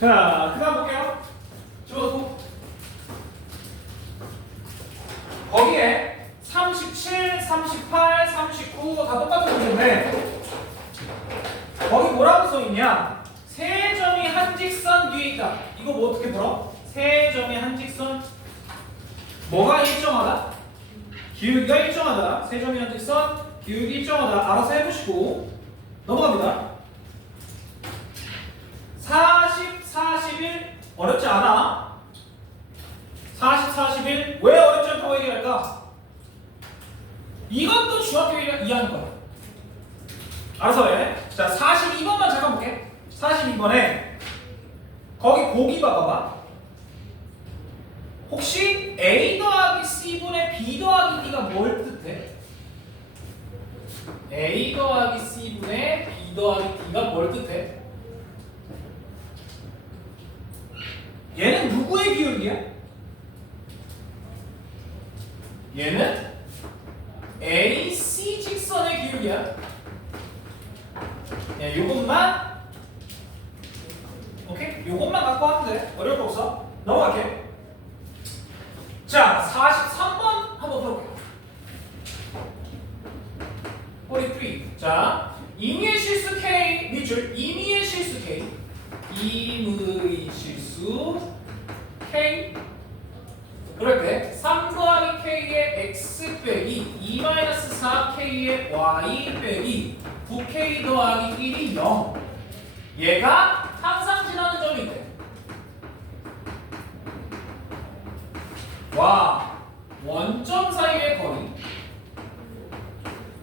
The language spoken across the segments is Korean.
자, 그 다음 볼게요. 집어넣고. 거기에 37, 38, 39 다 똑같은 문제인데 거기 뭐라고 써있냐? 세 점이 한 직선 위에 있다. 이거 뭐 어떻게 풀어? 세 점이 한 직선. 뭐가 일정하다? 기울기가 일정하다. 세 점이 한 직선, 기울기 일정하다. 알아서 해보시고 넘어갑니다. 40, 41 어렵지 않아. 40, 41 왜 어렵지 않다고 얘기할까? 이것도 중학교 2학년 거야. 알아서 해. 자, 42번만 잠깐 볼게. 42번에 거기 보기 봐봐. 혹시 A 더하기 C분의 B 더하기 D가 뭘 뜻해? A 더하기 C분의 B 더하기 D가 뭘 뜻해? 얘는 누구의 기울기야? 얘는 AC 직선의 기울기야. 야, 요것만 오케이? 요것만 갖고 하면 돼. 어려울 거 없어. 넘어갈게. 자, 43번 한번 풀어볼게요. 43. 자, 임의의 실수 K 밑줄 임의의 실수 K 임의 실수 K 그럴 때 3 더하기 K의 X 빼기 2-4K의 Y 빼기 9K 더하기 1이 0 얘가 항상 지나는 점이 있대. 와, 원점 사이의 거리.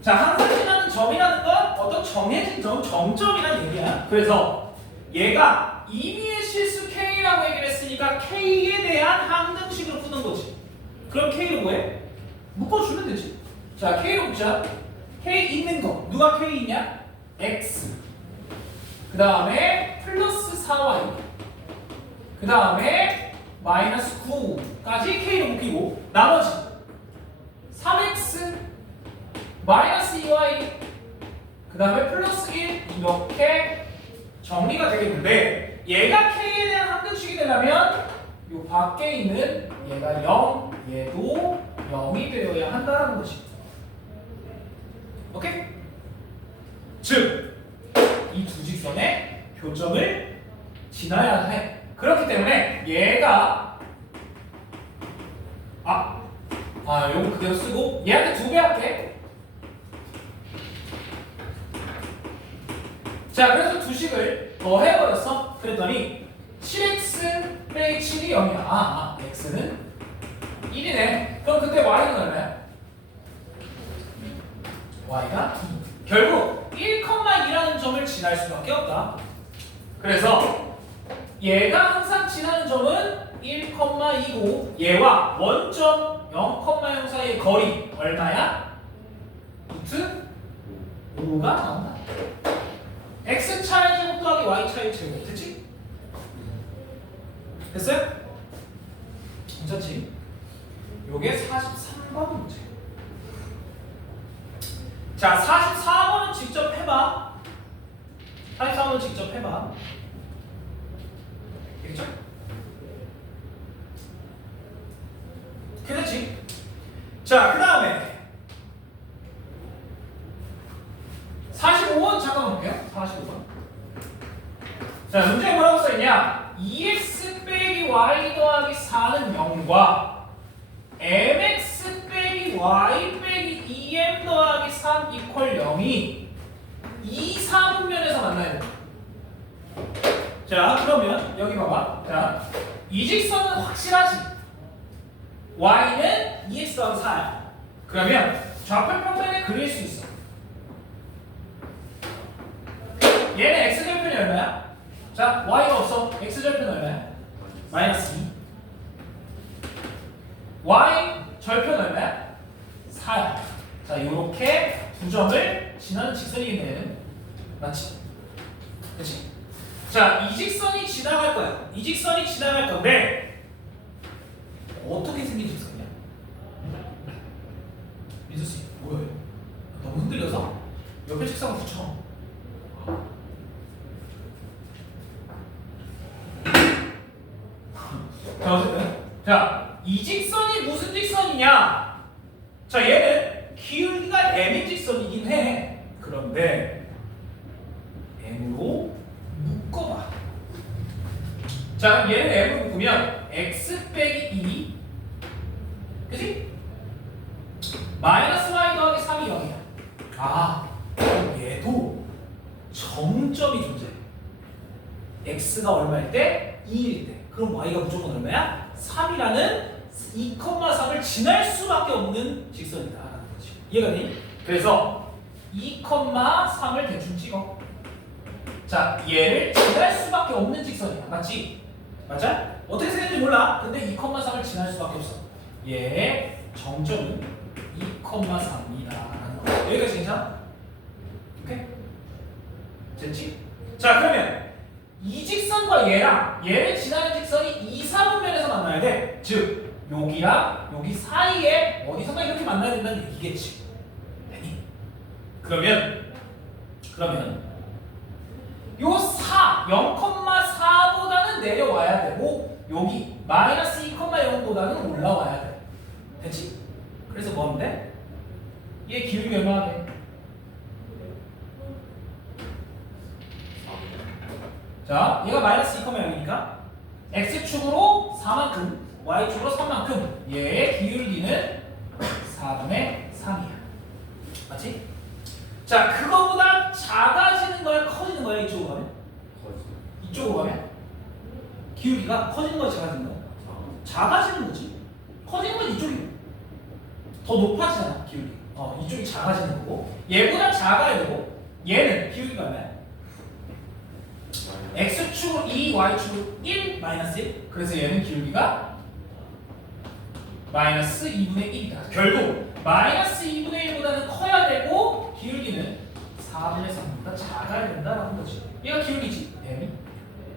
자, 항상 지나는 점이라는 건 어떤 정해진 점, 정점이라는 얘기야. 그래서 얘가 임의의 실수 K라고 얘기를 했으니까 K에 대한 항등식으로 푸는 거지. 그럼 K로 뭐해? 묶어주면 되지. 자, K로 묶자. K 있는 거. 누가 K 있냐? X. 그 다음에 플러스 4Y. 그 다음에 마이너스 9까지 K로 묶이고 나머지 3X 마이너스 2Y 그 다음에 플러스 1 이렇게 정리가 되겠는데 얘가 K에 대한 항등식이 되려면 요 밖에 있는 얘가 0 얘도 0이 되어야 한다는 것이. 오케이? 즉 이 두 직선의 교점을 지나야 해. 그렇기 때문에 얘가 요거 그대로 쓰고 얘한테 2배 할게. 자, 그래서 두 식을 더 해버렸어. 그랬더니 7x 빼기 7이 0이야. x는 1이네. 그럼 그때 y는 얼마야? y가 2. 결국 1,2라는 점을 지날 수밖에 없다. 그래서 얘가 항상 지나는 점은 1,2고 얘와 원점 0,0 사이의 거리 얼마야? 루트 5가 나온다. x차의 제곱 더하기 y차의 제곱 됐지? 됐어요? 괜찮지? 요게 43번 문제. 자, 44번은 직접 해봐. 44번은 직접 해봐. 되겠죠? 그렇지? 자, 그 다음에 45번 잠깐 볼게요. 45번. 자, 문제에 뭐라고 써있냐? 2x 빼기 y 더하기 4는 0과 mx 빼기 y 빼기 2m 더하기 3 이퀄 0이 2, 4분면에서 만나야 돼. 자, 그러면 여기 봐봐. 자, 이 직선은 확실하지. y는 2x 더하기 4야. 그러면 좌표 평면에 그릴 수 있어. 얘는 x절편이 얼마야? 자, y가 없어. x절편 얼마야? 마이너스 2. y 절편 얼마야? 4야. 자, 요렇게 두 점을 지나는 직선이겠네. 맞지? 그렇지? 자, 이 직선이 지나갈 거야. 이 직선이 지나갈 건데 어떻게 생긴 직선이야? 민수씨, 뭐예요? 너무 흔들려서 옆에 책상을 붙여. 자, 어쨌든. 자, 이 직선이 무슨 직선이냐? 자, 얘는 기울기가 m인 직선이긴 해. 그런데 m으로 묶어봐. 자, 얘는 m으로 묶으면 x 빼기 2, 그치? 마이너스 y 더하기 3이 0이야. 아, 그럼 얘도 정점이 존재해. x가 얼마일 때? 2일 때. 그럼 y가 무조건 얼마야? 3이라는 2,3을 지날 수밖에 없는 직선이다 라는 거지. 이해가 되니? 그래서 2,3을 대충 찍어. 자, 얘를 지날 수밖에 없는 직선이야. 맞지? 맞아? 어떻게 생겼는지 몰라. 근데 2,3을 지날 수밖에 없어. 얘의 정점은 2,3이다 라는 거. 여기까지 괜찮아? 오케이? 됐지? 자, 그러면 이 직선과 얘를 지나는 직선이 2, 3분면에서 만나야 돼. 즉, 여기랑 여기 사이에 어디선가 이렇게 만나야 된다는 얘기겠지. 되니? 그러면 요 4, 0,4보다는 내려와야 되고 여기 마이너스 2,0보다는 올라와야 돼. 됐지? 그래서 뭐 하면 돼? 얘 기울기 얼마나 돼? 자, 얘가 마이너스 2,0이니까 x축으로 4만큼, y축으로 3만큼 얘의 기울기는 4분의 3이야. 맞지? 자, 그거보다 작아지는 거야, 커지는 거야, 이쪽으로 가면? 이쪽으로 가면? 기울기가 커지는 거야, 작아지는 거야? 작아지는 거지. 커지는 건 이쪽이고. 더 높아지잖아, 기울기. 이쪽이 작아지는 거고. 얘보다 작아야 되고, 얘는 기울기가 얼마야? x축으로 2, y축으로 1, 마이너스 1. 그래서 얘는 기울기가 마이너스 2분의 1이다. 결국 마이너스 2분의 1보다는 커야 되고 기울기는 4분의 3보다 작아야 된다라는 거지. 얘가 기울기지. m이.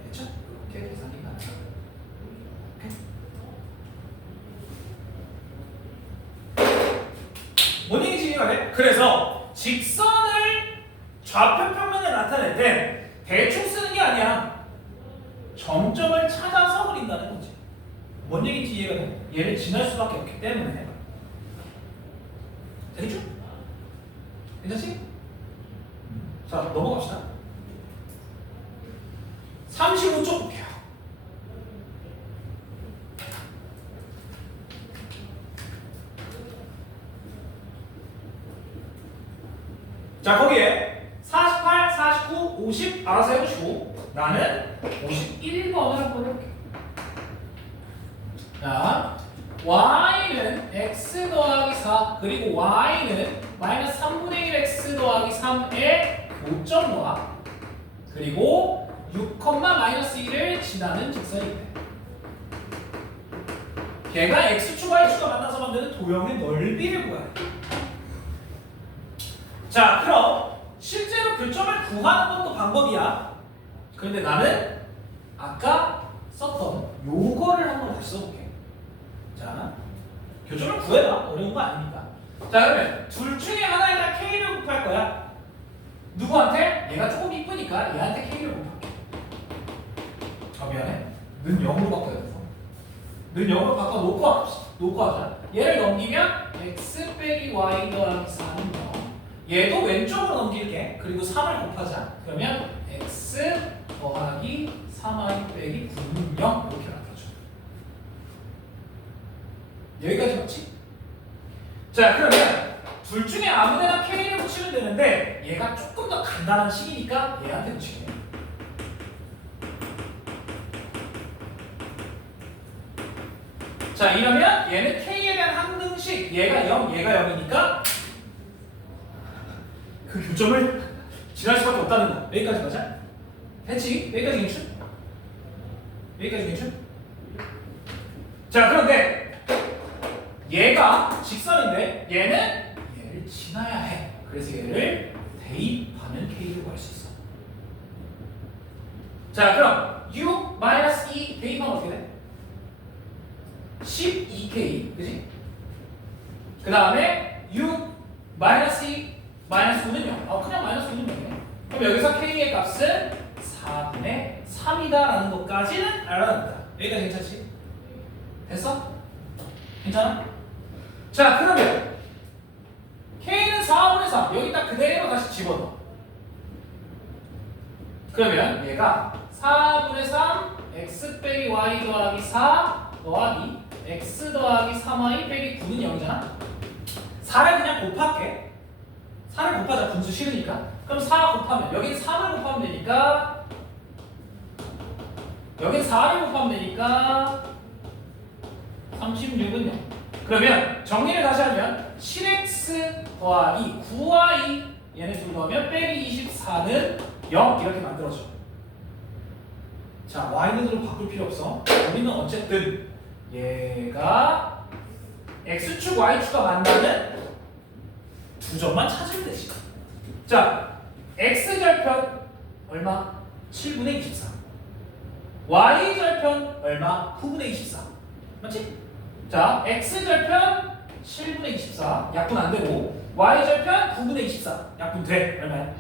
됐죠? 이렇게 계산이 가능하다. 뭔 얘기지 이거네? 그래서 직선을 좌표 평면에 나타낼 때 대충 쓰는 게 아니야. 정점을 찾아서 그린다는 거지. 뭔 얘기인지 이해가 돼? 얘를 지날 수밖에 없기 때문에. 되겠죠? 괜찮지? 자, 넘어갑시다. 35쪽 볼게요. 자, 거기에 48, 49, 50 알아서 해보시고 나는 51번을 한번 해볼게요. 자, y는 x 더하기 4 그리고 y는 마이너스 3분의 1 x 더하기 3의 교점과 그리고 6, 마이너스 1을 지나는 직선이네. 걔가 x축, y축가 만나서 만드는 도형의 넓이를 구해야 돼. 자, 그럼 실제로 교점을 구하는 것도 방법이야. 그런데 나는 아까 썼던 요거를 한번 다시 써볼게. 자, 교점을 구해봐. 어려운 거 아니니까. 자, 그러면 둘 중에 하나에다 K를 곱할 거야. 누구한테? 얘가 조금 이쁘니까 얘한테 K를 곱할게. 미안해. 는 0으로 바꿔야 돼서. 는 0으로 놓고 하자. 얘를 넘기면 x 빼기 y 더하기 4는 0. 얘도 왼쪽으로 넘길게. 그리고 3을 곱하자. 그러면 x 더하기 3y 빼기 9는 0 이렇게 나타줘. 여기까지 맞지? 자, 그러면 둘 중에 아무데나 K를 붙이면 되는데 얘가 조금 더 간단한 식이니까 얘한테 붙이게. 자, 이러면 얘는 K에 대한 항등식 얘가 0, 얘가 0이니까 그 교점을 지날 수밖에 없다는 거. 여기까지 가자. 됐지? 여기까지 괜찮? 여기까지 괜찮? 자, 그런데 얘가 직선인데 얘는 얘를 지나야 해. 그래서 얘를 대입하면 K를 구할 수 있어. 자, 그럼 6 마이너스 2 대입하면 어떻게 돼? 12K, 그지? 그 다음에 6 마이너스 2 마이너스 9는 0. 그냥 마이너스 9는 0이네. 그럼 여기서 K의 값은 4분의 3이다 라는 것까지는 알아야 된다. 여기까지 괜찮지? 됐어? 괜찮아? 자, 그러면 K는 4분의 3 여기 딱 그대로 다시 집어넣어. 그러면 얘가 4분의 3 x 빼기 y 더하기 4 더하기 x 더하기 3y 빼기 9는 0이잖아. 4를 그냥 곱할게. 4를 곱하자. 분수 싫으니까. 그럼 4 곱하면 여기는 3을 곱하면 되니까 여긴 4를 곱하면 되니까 36은 0. 그러면 정리를 다시 하면 7x 더하기 9y 얘네 둘 더하면 빼기 24는 0 이렇게 만들어져. 자, y는으로 바꿀 필요 없어. 우리는 어쨌든 얘가 x축 y축과 만나는 두 점만 찾으면 되지. 자, x절편 얼마? 7분의 24. y절편 얼마? 9분의 24. 맞지? 자, x절편 7분의 24 약분 안 되고 y절편 9분의 24 약분 돼. 얼마야?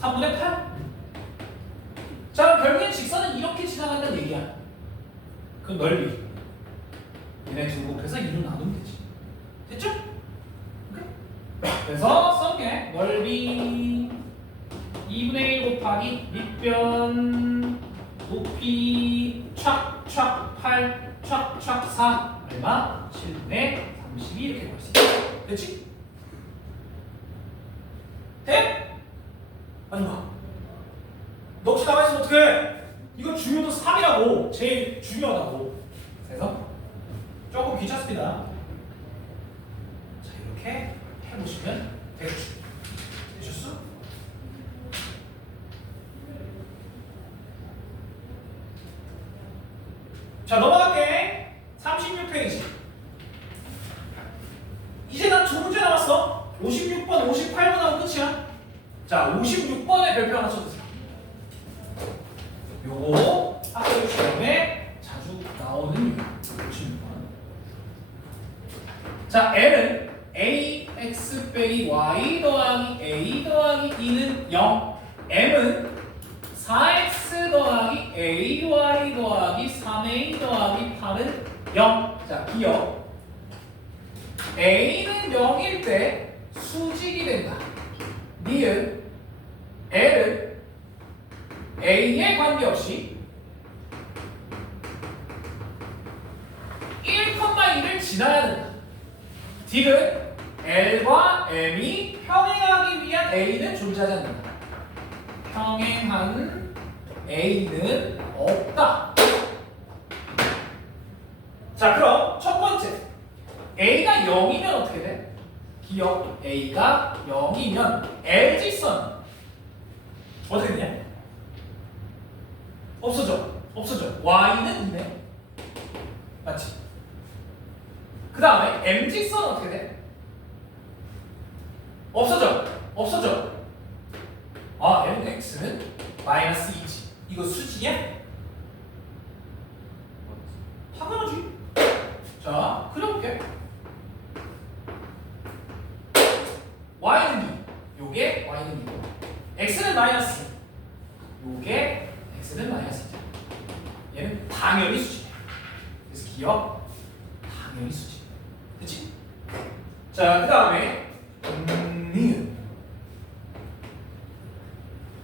3분의 8. 자, 그럼 결국엔 직선은 이렇게 지나간다는 얘기야. 그럼 넓이 얘네 둘 곱해서 2로 나누면 되지. 됐죠? 오케이? 그래서 써볼게. 넓이 2분의 1 곱하기 밑변 높이 촥촥 8 촥촥 4 얼마? 7분의 32 이렇게 볼 수 있어. 됐지? 돼? 아니 마. 너 혹시 가만히 있으면 어떡해? 이거 중요도 3이라고. 제일 중요하다고. 그래서 조금 귀찮습니다. 자, 이렇게 해보시면 되겠죠. 되셨어? 자, 넘어갈게. 36페이지. 이제 난 두 문제 남았어. 56번, 58번 하면 끝이야. 자, 56번에 별표 하나 쳐주세요. 요거 학교 시험에 자주 나오는 56번. 자, L은 ax 빼기 y 더하기 a 더하기 2는 0. M은 4x 더하기 ay 더하기 3a 더하기 8은 0. 자, 기억. a는 0일 때 수직이 된다. 니은 L은 a에 관계없이 1,2를 지나야 된다. 딕은 L과 M이 평행하기 위한 A는 존재하지 않는다. 평행한 A는 없다. 자, 그럼 첫 번째 A가 0이면 어떻게 돼? 기억 A가 0이면 L직선 어떻게 되냐? 없어져. Y는 2네. 맞지? 그 다음에 M직선 어떻게 돼? 없어져. 아, Mx는 마이너스 2지. 이거 수직이야? 당연하지. 자, 그려볼게. Y는 2. 요게 Y는 2고 X는 마이너스. 요게 X는 마이너스 2. 얘는 당연히 수직이야. 그래서 기억 당연히 수직. 그치? 자, 그 다음에 니은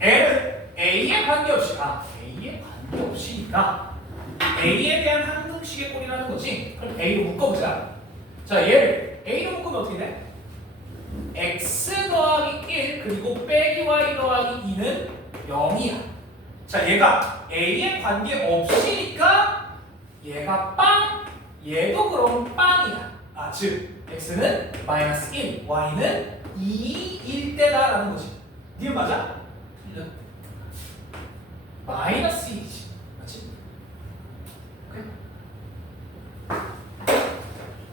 L은 A에 관계없이 A에 관계없이니까 A에 대한 항등식의 꼴이라는 거지. 그럼 A로 묶어보자. 자, 얘를 A로 묶으면 어떻게 돼? X 더하기 1 그리고 빼기 Y 더하기 2는 0이야. 자, 얘가 A에 관계없이니까 얘가 빵, 얘도 그럼 빵이야. 아, 즉 X는 마이너스 1, Y는 2일 때다라는 거지. 니은 맞아? 틀려. 마이너스 2이지. 맞지? 오케이?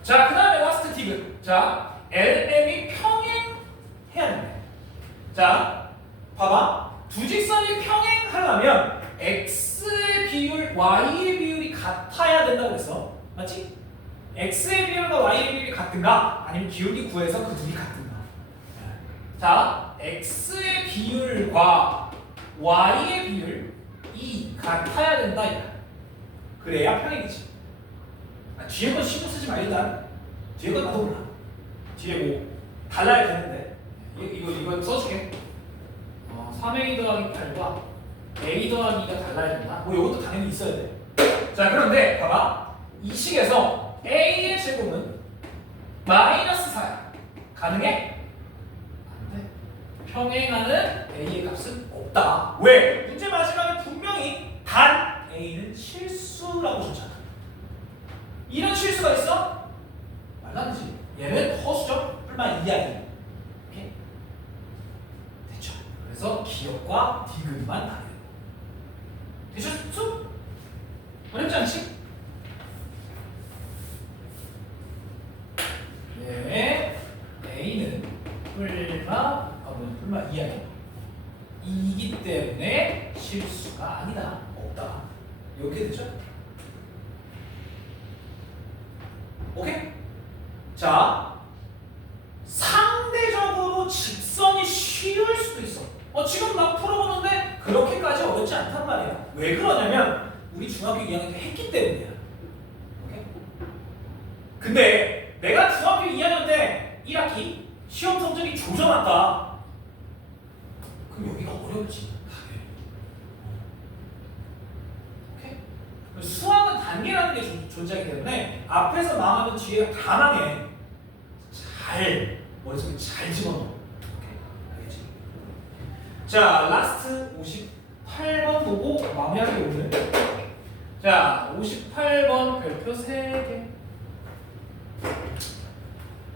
자, 그 다음에 라스트 팁은 자, LM이 평행해야 된대. 자, 봐봐. 두 직선이 평행하려면 X의 비율, Y의 비율이 같아야 된다고 그랬어. 맞지? X의 비율과 Y의 비율이 같은가? 아니면 기울기 구해서 그 둘이 같은가? 자, X의 비율과 Y의 비율이 같아야 된다. 그래야 평행이지. 뒤에 건 신경 쓰지 마 일단. 뒤에 건 나도 몰라. 뒤에 뭐 달라야 되는데 이거 써줄게. 3a 더하기 8과 a 더하기 2가 달라야 된다. 뭐 이것도 당연히 있어야 돼. 자 그런데 봐봐. 이 식에서 a의 제곱은 마이너스 4야. 가능해? 안 돼. 평행하는 a의 값은 없다. 왜? 문제 마지막에 분명히 단 a는 실수라고 줬잖아. 이런 실수가 있어? 말도 안 되지. 얘는 허수죠? 뿔만 이하기. 오케이? 됐죠? 그래서 기억과 디귿만 다르고. 되셨어? 어렵지 않지? 네. A는 뿔만 이하기. 이기 때문에 실수가 아니다. 없다. 이렇게 되죠? 오케이? 자, 상대적으로 직선이 쉬울 수도 있어. 지금 막 풀어보는데 그렇게까지 어렵지 않단 말이야. 왜 그러냐면 우리 중학교 2학년 때 했기 때문이야. 오케이? 근데 내가 중학교 2학년 때 1학기 시험 성적이 조져났다. 그럼 여기가 어렵지. 오케이? 수학은 단계라는 게 존재하기 때문에 앞에서 망하면 뒤에가 다 망해. 잘 머릿속에 잘 집어넣어. 오케이? 알겠지? 자, 라스트 58번 보고 마무리하기 오늘. 자, 58번 별표 3개.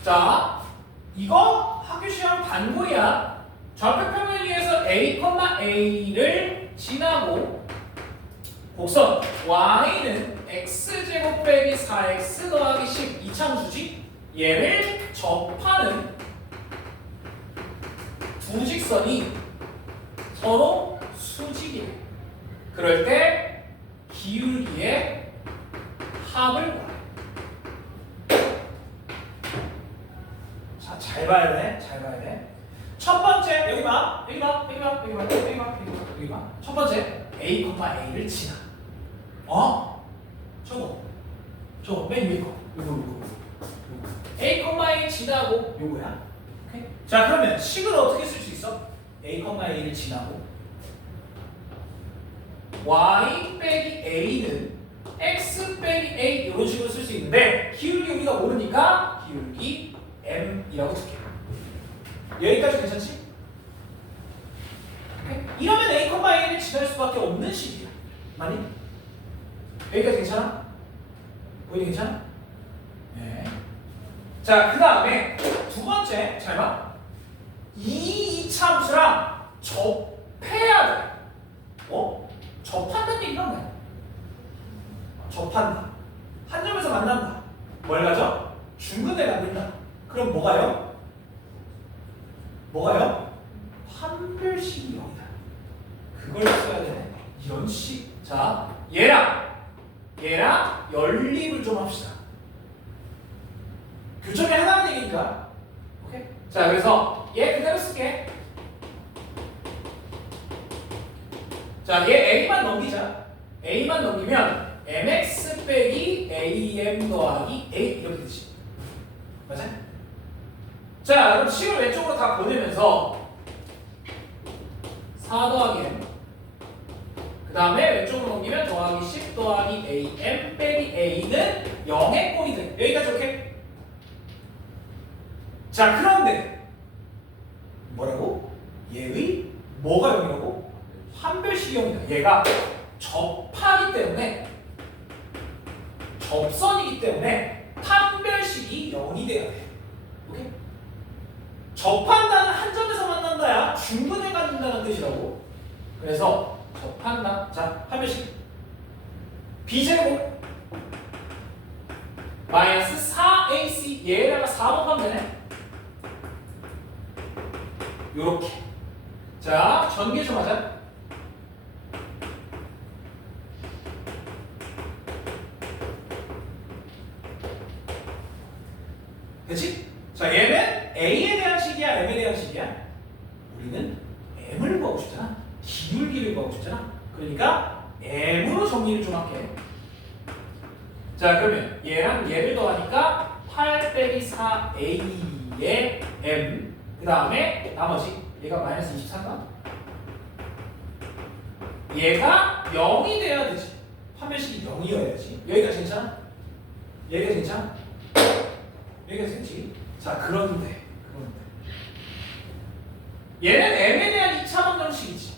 자, 이거 학교 시험 단골이야. 좌표 평면위에서 a,a를 지나고 곡선 y는 x제곱 빼기 4x 더하기 10 이창수지 얘를 접하는 두 직선이 서로 수직이래. 그럴 때 기울기의 합을 구해. 자, 잘 봐야 돼. 잘 봐야 돼. 첫 번째 여기 봐. 여기 봐. 여기 봐. 여기 봐. 여기 봐. 여기 봐. 첫 번째 a,a를 지나. 저거 맨 위에 거. 요거. a,a 지나고 요거야. 오케이? 자, 그러면 식을 어떻게 쓸 수 있어? a,a를 지나고 y 빼기 a는 x 빼기 a 이런 식으로 쓸 수 있는데 기울기 우리가 모르니까 기울기 m이라고 쓸게. 여기까지 괜찮지? 오케이? 이러면 a,a를 지날 수밖에 없는 식이야. 많이? 여기까지 괜찮아? 보이니 괜찮아? 네. 자, 그 다음에 두 번째 잘 봐. 이 이차함수랑 접해야 돼. 접한다는 얘기가 뭐야? 접한다. 한 점에서 만난다. 뭘 가져? 중근을 만든다. 그럼 뭐가요? 판별식이 0이다. 그걸 써야 되네. 이런 식. 자, 얘랑 연립을 좀 합시다. 교점이 하나는 얘기니까. 오케이? 자, 그래서 얘 그대로 쓸게. 자, 얘 a만 넘기자. a만 넘기면 mx 빼기 am 더하기 a 이렇게 되지. 맞아? 자, 그럼 식을 왼쪽으로 다 보내면서 4 더하기 m 그 다음에 왼쪽으로 넘기면 더하기 10 더하기 am 빼기 a는 0의 꼴이 돼. 여기까지 오케이? 자, 그런데 뭐라고? 얘의 뭐가 0이라고? 판별식이 0이다. 얘가 접하기 때문에 접선이기 때문에 판별식이 0이 돼야 돼. 오케이? 접한다는 한 점에서 만난다야 중근에 갖는다는 뜻이라고. 그래서 접한다. 자, 판별식 b제곱 마이너스 4ac 얘에다가 4번 하면 되네. 요렇게. 자, 전개 좀 하자. 그치? 자, 얘는 a에 대한 식이야, m에 대한 식이야? 우리는 m을 구하고 싶잖아. 기울기를 구하고 싶잖아. 그러니까 m으로 정리를 좀 할게. 자 그러면 얘랑 얘를 더하니까 8 빼기 4a의 m 그 다음에 나머지 얘가 마이너스 23가 얘가 0이 돼야 되지. 판별식이 0이어야지. 여기가 괜찮아? 얘가 괜찮아? 여기가 괜찮지? 자 그런데 얘는 m에 대한 2차 방정식이지.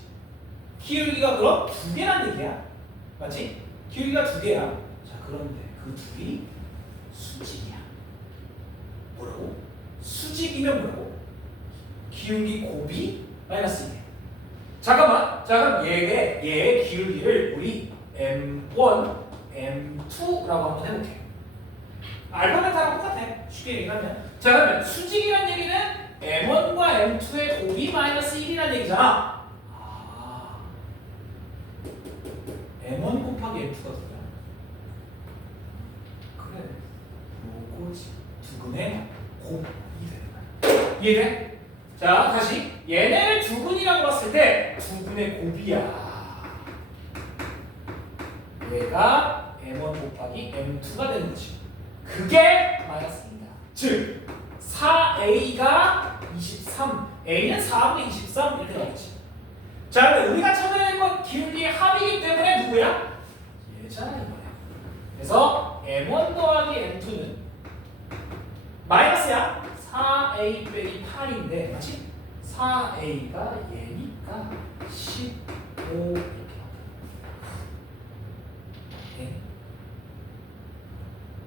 기울기가 그럼 2개란 얘기야. 맞지? 기울기가 2개야. 자 그런데 그 둘이 수직이야. 뭐라고? 수직이면 뭐라고? 기울기 곱이 마이너스 2개. 잠깐만. 자 그럼 얘의 기울기를 우리 m1, m2라고 한번 해볼게. 알파 베타랑 똑같아. 쉽게 얘기하면. 자 그러면 수직이란 얘기는 m1과 m2의 곱이 마이너스 1이라는 얘기잖아. 아, m1 곱하기 m2가 뭐야? 그래, 요거지. 두근의 곱이 되는 거야. 이해돼? 자 다시 얘네를 두근이라고 봤을 때 두근의 곱이야. 얘가 m1 곱하기 m2가 되는 거지. 그게 마이너스입니다. 즉 4a가 23, a는 4분의 23 이렇게 나오지. 자, 근데 우리가 찾아야 될 건 기울기의 합이기 때문에 누구야? 얘잖아 이거야. 그래서 m1 더하기 m2는 마이너스야. 4a 빼기 8인데, 맞지? 4a가 얘니까 15 이렇게 나온다.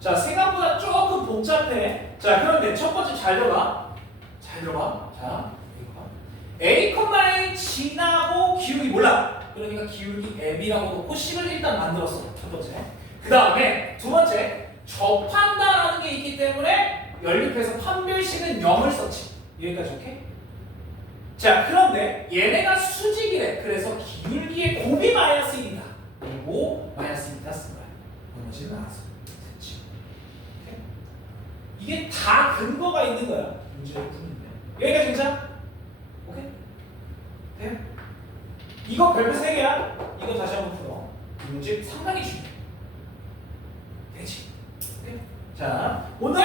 자, 생각보다 조금 복잡해. 자, 그런데 첫 번째 잘 들어봐. 잘 들어봐. 자, A, A 지나고 기울기 몰라. 그러니까 기울기 m이라고 놓고 식을 일단 만들었어. 첫 번째. 그 다음에 두 번째, 접한다라는 게 있기 때문에 연립해서 판별식은 0을 썼지. 여기까지 오케이? 자, 그런데 얘네가 수직이래. 그래서 기울기의 곱이 마이너스 1이다. 그리고 마이너스 1이다 쓴 거야. 나머지는 알았어. 됐지? 오케이? 이게 다 근거가 있는 거야. 문제를 푸는데. 여기까지 괜찮아? 오케이? 돼요? 이거 별표 3개야. 이거 다시 한번 풀어. 이 문제 상당히 중요해. 되지? 오케이? 자, 오늘